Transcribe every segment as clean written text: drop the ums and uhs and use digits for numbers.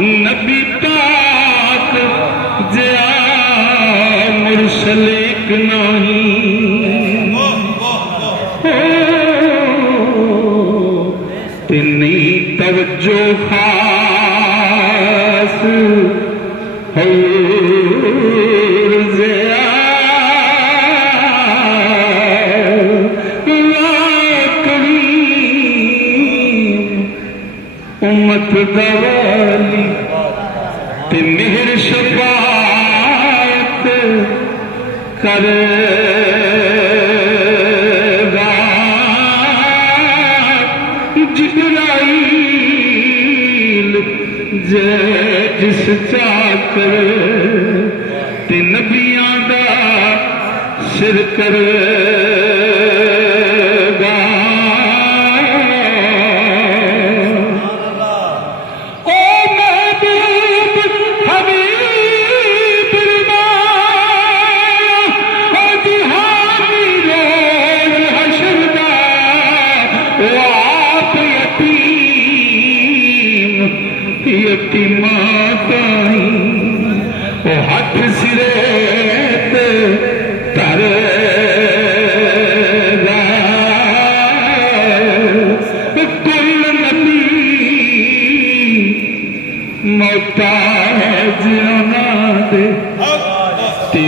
नबी पाक जया मुरसल एक नहीं तिन्नी तवज्जो खास हजूर जया उम्मत दवाली ते मेहर शफाअत करेगा जिब्राइल जिस चाकर ते नबियां दा सिर करेगा हाथ सिरे तरेगा कुल नबी मोहताज दे ते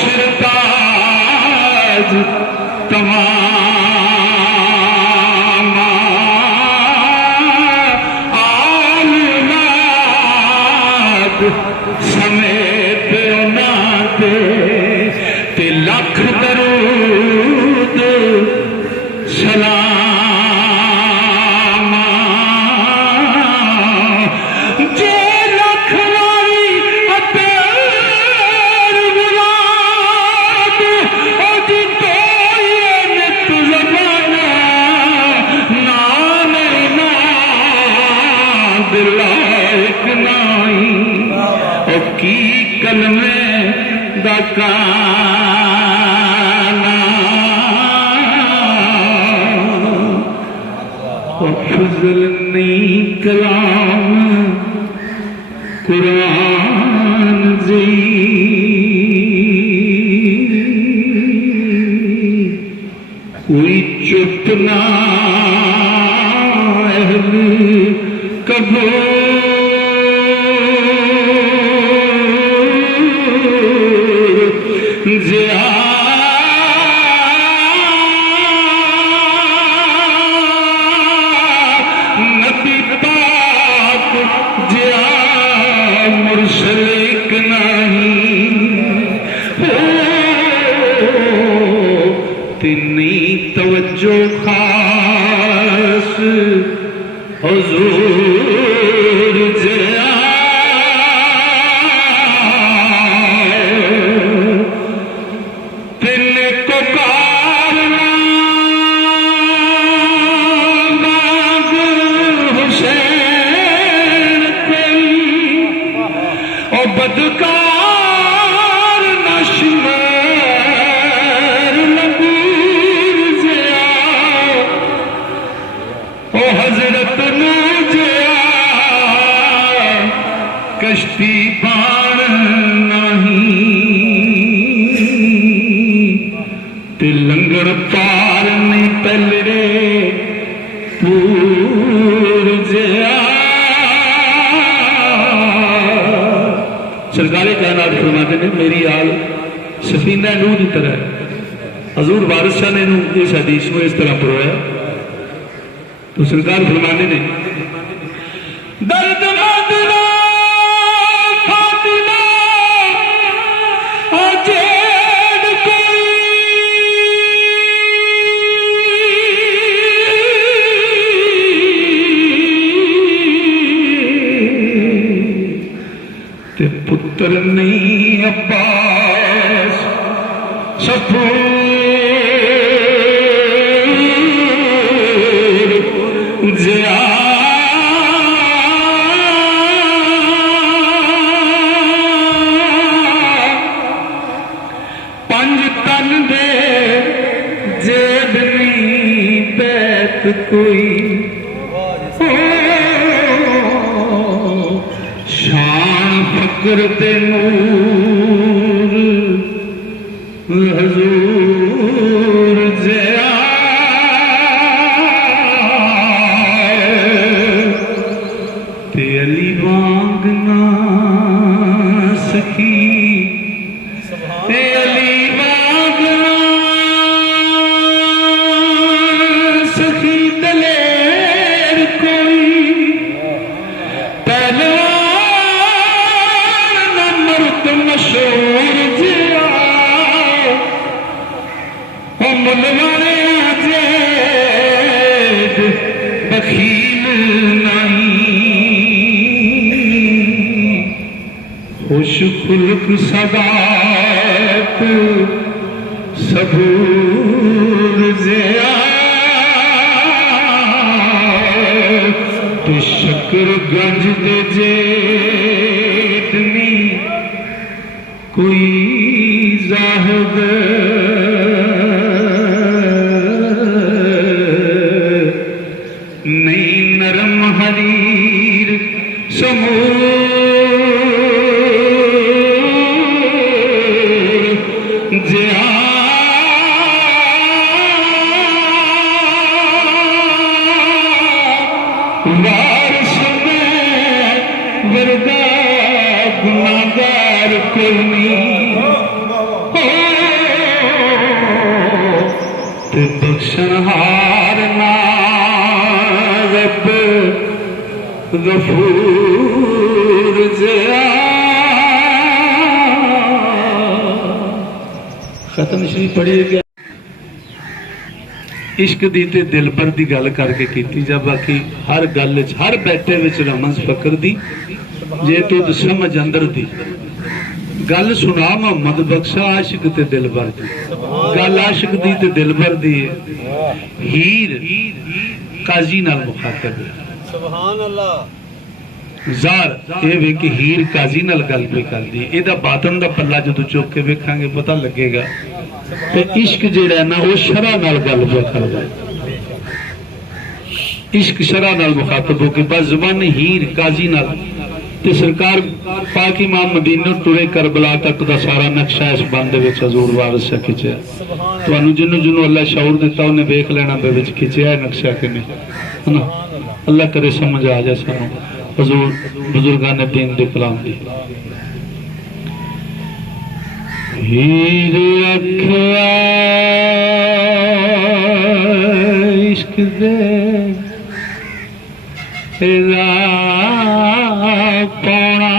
सरताज तमाम समेत उन्हां ते लख दरूद सलाम जे लख वाली अतेर गुलाब ओदी तोय नित ज़माना नाम ना दिलाइक नाई की कलमे दकाना फजल नहीं कलाम कुरान जी कोई चुप ना अहल कबूल नबी पाक जया मुरसल एक नहीं तिन्नी तवज्जो खास हुजूर जया बदकार नशमर नबूर जया ओ हजरत नू जया कश्ती बाण नहीं ते लंगर पार नहीं पलरे पूर जया सरकारे कायनात फरमाते हैं मेरी आल सफीना नूह की तरह हजूर वारिस शाह ने इस हदीस में इस तरह पढ़ाया तो सरकार फरमाते ने दर्द मदना फातिमा अजेड कोई ते पुत्र नहीं अब्बास सफूर जया पंज तन दे जेब नहीं बैत कोई शक्कर ते नूर हजूर जया ते अली वांग ना सकी ते अली वांग ना सखी दलेर कोई पहलवान न मर्द मशहूर जिया मुलवाने जेद बखील नहीं खुश खुल्क सदात सबूर जिया ते शक्कर गंज दे जेद नी कोई जाहिद नहीं नरम हरीर समूर जिया वारिस में वरदा गुनाहगार कोई नहीं ते बख्शनहार ना रब गफूर जिया। खत्म शरीफ पढ़िए गया इश्क दी ते दिलबर दी गल करके कीती जा बाकी हर गल हर बैठे विच रमज फकर दी जे तू समझ अंदर दी गल सुना मोहम्मद बख्शा आशिक ते दिलबर दी गल आशिक दी ते दिलबर दी हीर काजी नाल मुखातब है सुभान अल्लाह जार ये वे कि हीर काजी नाल गल पे कर दी एदा बातन दा पल्ला जदों चुक के वेखांगे पता लगेगा ते इश्क जेड़ा ना वो शरा नाल गल पे करदा इश्क शरा नाल मुखातब हो के बस जुबान हीर काजी नाल ते सरकार पाक इमाम मदीना टुरे करबला तक दा सारा नक्शा इस बंद विच हजूर वारिस खिंचिया तुहानू जिन्नू जिन्नू अल्लाह शऊर दिता उन्हें वेख लेना बे विच खिंचिया नक्शा कि नहीं है ना अल्लाह करे समझ आ जाए सानू हजूर बुजुर्गान दीन दे कलाम दी हीर अखिया इश्क दे पौना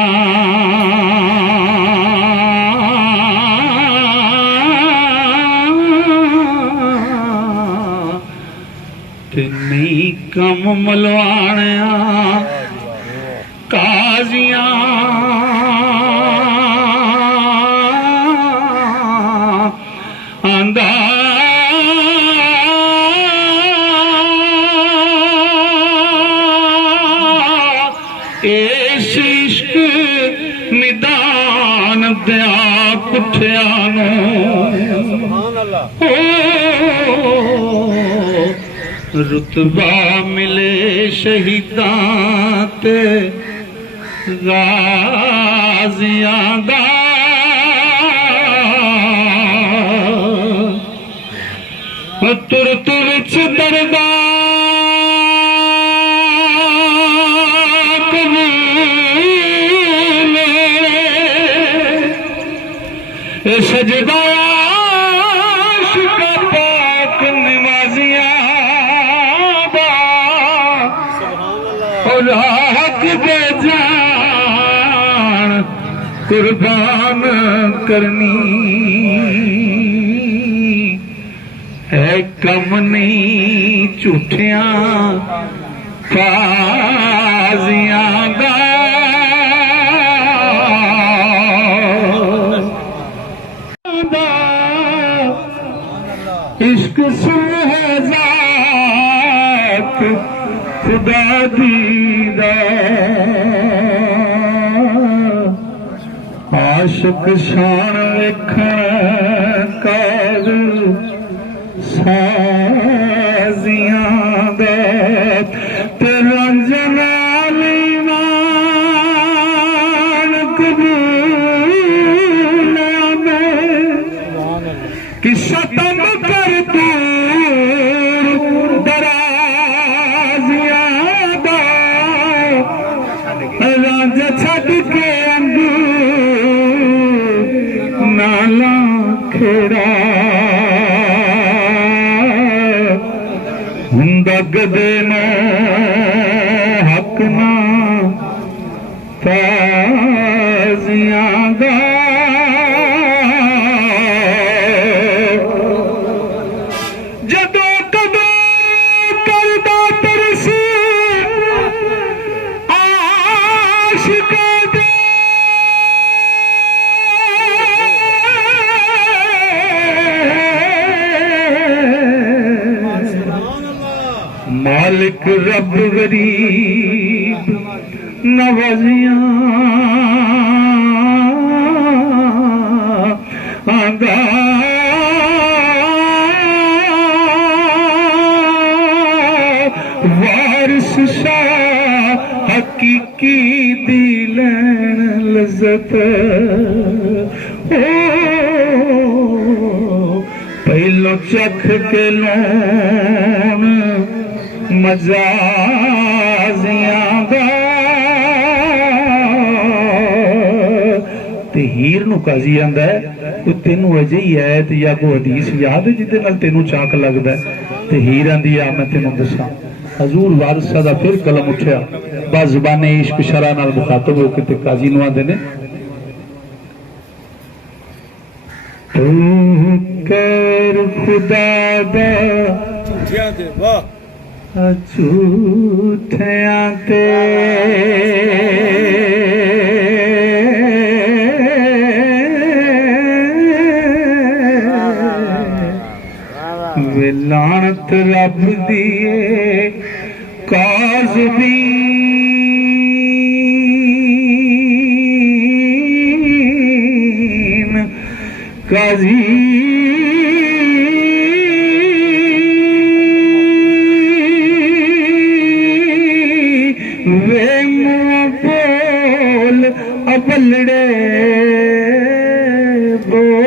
ते नहीं कम मलवाणिया काजियां आंदा इस इश्क निदान दिया पुठिया रुतबा मिले शहीदां ते गाजियां दा तुर तुर च दरबार कबूल सजदा हक दे जान कुर्बान करनी है कम नहीं झूठिया काजियां दा इश्क सुन है जात खुदा दी आशिक शान वेखण काज साजियां दे ते रंजन ईमान कबूल ताजियां दा जदों कदों करदा तरस आशिकां दे मालिक रब गरीब नवाजियां आंदा वारिस शाह हकीकी दी लैन लज़्ज़त ओ पहलो चख के लोन मजाजियां दा ते हीर नूं काजी आंदा है कोई तेनू अजे ही आयत या कोई हदीस याद है जिहदे नाल तेनू चाक लगदा है ते हीर आंदी आ मैं तेनू दसां हजूर वारिस दा फिर कलम उठिया बस ज़बाने इश्क शरा नाल मुखातब हो के ते काजी नूं आंदे ने तू कर खुदा दा वाह झूठियां ते लानत रब दिए काज़बीन काजी वे मुँह बोल अबलड़े बोल